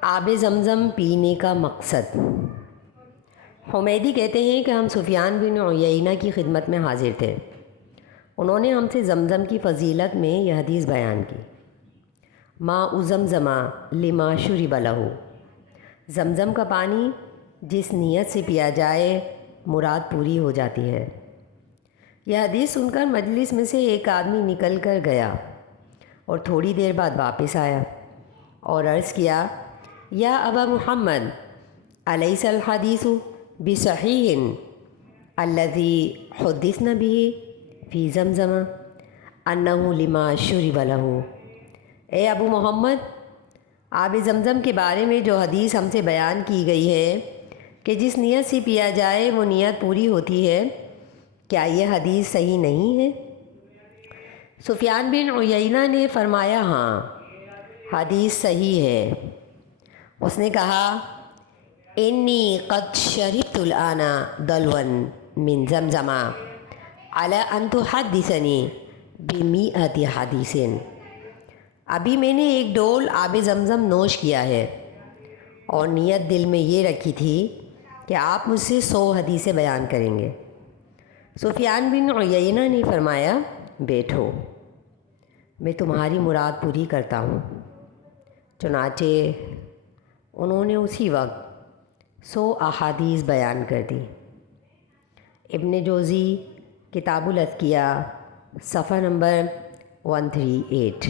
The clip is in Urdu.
آب زمزم پینے کا مقصد۔ حمیدی کہتے ہیں کہ ہم سفیان بن عیینہ کی خدمت میں حاضر تھے۔ انہوں نے ہم سے زمزم کی فضیلت میں یہ حدیث بیان کی۔ ماء زمزم لما شرب لہ، زمزم کا پانی جس نیت سے پیا جائے مراد پوری ہو جاتی ہے۔ یہ حدیث سن کر مجلس میں سے ایک آدمی نکل کر گیا اور تھوڑی دیر بعد واپس آیا اور عرض کیا، یا ابا محمد، الیس الحدیث بصحیح الذی حدثنا به فی زمزم انہ لما شرب لہ۔ اے ابو محمد، آب زمزم کے بارے میں جو حدیث ہم سے بیان کی گئی ہے کہ جس نیت سے پیا جائے وہ نیت پوری ہوتی ہے، کیا یہ حدیث صحیح نہیں ہے؟ سفیان بن عیینہ نے فرمایا، ہاں، حدیث صحیح ہے۔ اس نے کہا، انی قد شربت الآن دلوا من زمزم علی ان تحدثنی بمئۃ حدیث۔ ابھی میں نے ایک ڈول آب زمزم نوش کیا ہے اور نیت دل میں یہ رکھی تھی کہ آپ مجھ سے 100 حدیثیں بیان کریں گے۔ سفیان بن عیینہ نے فرمایا، بیٹھو، میں تمہاری مراد پوری کرتا ہوں۔ چنانچہ انہوں نے اسی وقت 100 احادیث بیان کر دی۔ ابن جوزی کتاب الاذکیاء صفحہ نمبر 138۔